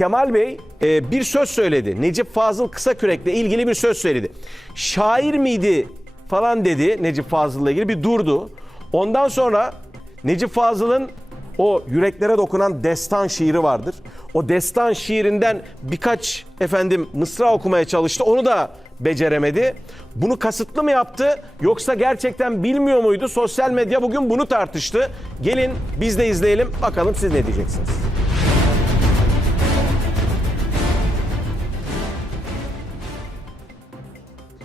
Kemal Bey e, bir söz söyledi. Necip Fazıl Kısakürek'le ilgili bir söz söyledi. Şair miydi falan dedi Necip Fazıl'la ilgili bir durdu. Ondan sonra Necip Fazıl'ın o yüreklere dokunan destan şiiri vardır. O destan şiirinden birkaç efendim mısra okumaya çalıştı. Onu da beceremedi. Bunu kasıtlı mı yaptı yoksa gerçekten bilmiyor muydu? Sosyal medya bugün bunu tartıştı. Gelin biz de izleyelim bakalım siz ne diyeceksiniz?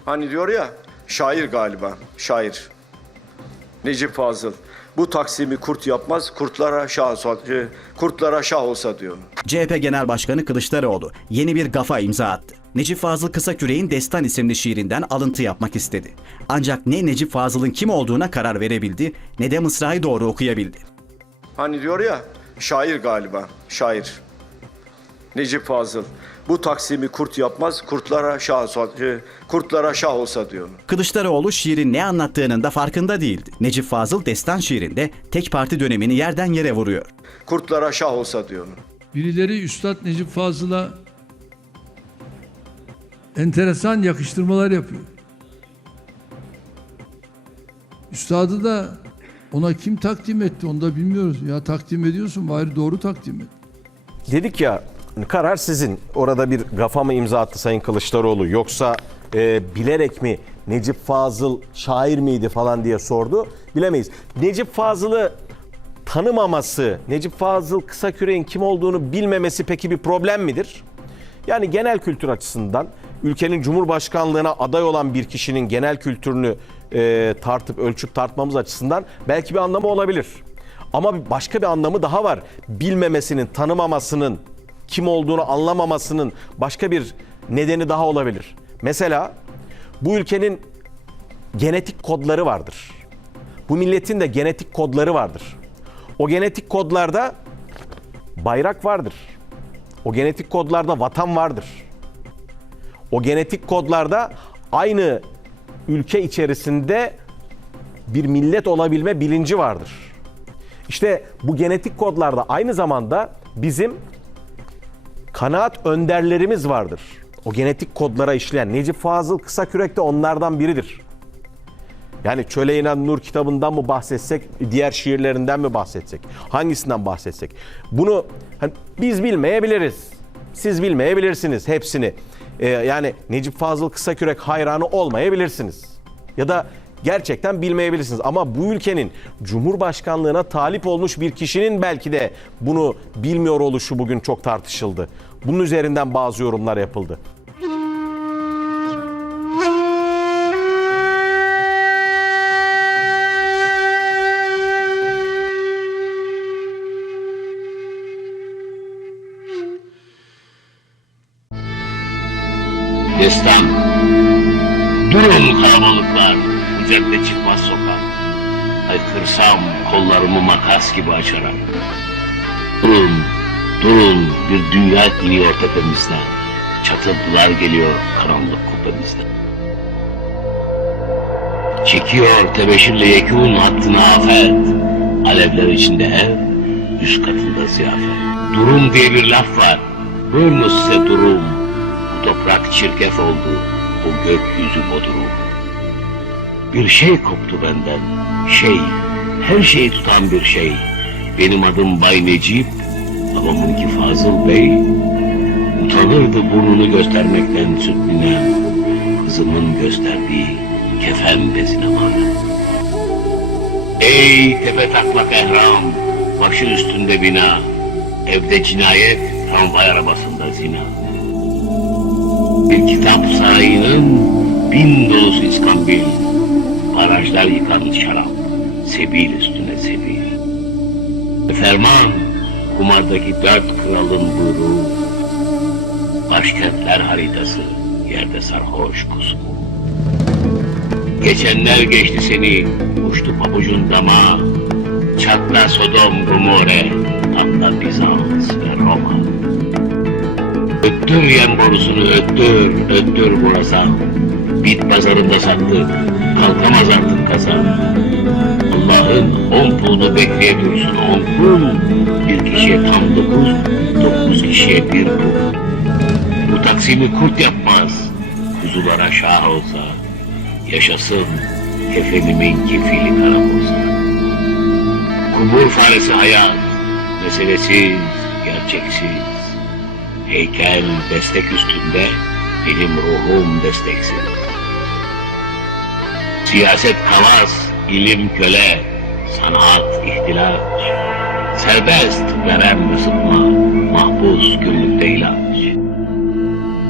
Hani diyor ya şair galiba şair. Necip Fazıl. Bu Taksim'i kurt yapmaz kurtlara şah olsa, e, kurtlara şah olsa diyor. CHP Genel Başkanı Kılıçdaroğlu yeni bir gafa imza attı. Necip Fazıl Kısaküre'in Destan isimli şiirinden alıntı yapmak istedi. Ancak ne Necip Fazıl'ın kim olduğuna karar verebildi ne de mısrayı doğru okuyabildi. Hani diyor ya şair galiba şair. Necip Fazıl. Bu Taksim'i kurt yapmaz kurtlara şah olsa, e, kurtlara şah olsa diyor. Kılıçdaroğlu şiirin ne anlattığının da farkında değildi. Necip Fazıl Destan şiirinde tek parti dönemini yerden yere vuruyor. Kurtlara şah olsa diyor. Birileri Üstad Necip Fazıl'a enteresan yakıştırmalar yapıyor. Üstadı da ona kim takdim etti onu da bilmiyoruz. Ya takdim ediyorsun bari doğru takdim et. Dedik ya karar sizin. Orada bir gafa mı imza attı Sayın Kılıçdaroğlu yoksa e, bilerek mi Necip Fazıl şair miydi falan diye sordu. Bilemeyiz. Necip Fazıl'ı tanımaması, Necip Fazıl Kısaküre'nin kim olduğunu bilmemesi peki bir problem midir? Yani genel kültür açısından ülkenin cumhurbaşkanlığına aday olan bir kişinin genel kültürünü e, tartıp ölçüp tartmamız açısından belki bir anlamı olabilir. Ama başka bir anlamı daha var. Bilmemesinin, tanımamasının, kim olduğunu anlamamasının başka bir nedeni daha olabilir. Mesela bu ülkenin genetik kodları vardır. Bu milletin de genetik kodları vardır. O genetik kodlarda bayrak vardır. O genetik kodlarda vatan vardır. O genetik kodlarda aynı ülke içerisinde bir millet olabilme bilinci vardır. İşte bu genetik kodlarda aynı zamanda bizim kanaat önderlerimiz vardır. O genetik kodlara işleyen Necip Fazıl Kısakürek de onlardan biridir. Yani Çöle İnan Nur kitabından mı bahsetsek, diğer şiirlerinden mi bahsetsek, hangisinden bahsetsek? Bunu hani biz bilmeyebiliriz. Siz bilmeyebilirsiniz hepsini. Ee, yani Necip Fazıl Kısakürek hayranı olmayabilirsiniz. Ya da gerçekten bilmeyebilirsiniz. Ama bu ülkenin Cumhurbaşkanlığına talip olmuş bir kişinin belki de bunu bilmiyor oluşu bugün çok tartışıldı. Bunun üzerinden bazı yorumlar yapıldı. Destan. Durun kalabalıklar, cadde çıkmaz sokak. Haykırsam kollarımı makas gibi açarak. Durun, durun, bir dünya iniyor tepemizden. Çatırtılar geliyor karanlık kupemizden. Çekiyor tebeşirle yekûn hattına afet. Alevler içinde ev, üst katında ziyafet. Durum diye bir laf var. Buyurunuz size durum. Bu toprak çirkef oldu, bu gökyüzü bodrum. Bir şey koptu benden, şey, her şeyi tutan bir şey. Benim adım Bay Necip, babamınki Fazıl Bey. Utanırdı burnunu göstermekten süt ninem, kızımın gösterdiği kefen bezine manem. Ey tepe taklak ehram, başı üstünde bina, evde cinayet, tramvay arabasında zina. Bir kitap sarayının bin dolusu iskambil, barajlar yıkan şarap, sebil üstüne sebil. Ferman, kumardaki dört kralın buyruğu, başkentler haritası, yerde sarhoş kusu. Geçenler geçti seni, uçtu pabucun dama, çatla Sodom Gomorre, atla Bizans ve Roma. Öttür yem borusunu öttür, öttür borazan. Bit pazarında sattık, kalkamaz artık kazan. Allah'ın on pulunu bekleye dursun on pul. Bir kişiye tam dokuz, 19 kişiye bir kurt. Bu taksimi kurt yapmaz. Kuzulara şah olsa, yaşasın kefenimin kefili karam olsa. Faresi hayat, meselesiz, gerçeksiz. Heykel destek üstünde, benim ruhum desteksiz. Siyaset kalas, ilim köle, sanat ihtilaç. Serbest veren ısıtma, mahpus günlükte ilaç.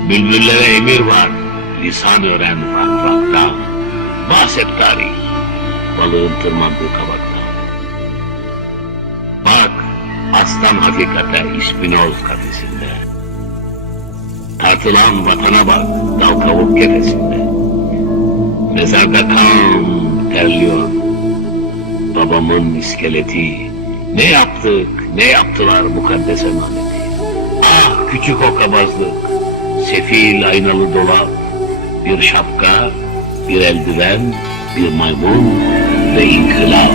Bülbüllere emir var, lisan öğren rakraktan. Bahset tarih, balığın tırmandığı kabaktan. Bak, aslan hakikate İspinoz kafesinde. Tartılan vatana bak, dal kavuk kefesinde. Mezarda kan terliyor. Babamın iskeleti. Ne yaptık, ne yaptılar mukaddes emaneti. Ah küçük o kabazlık. Sefil aynalı dolap. Bir şapka, bir eldiven, bir maymun ve inkılap.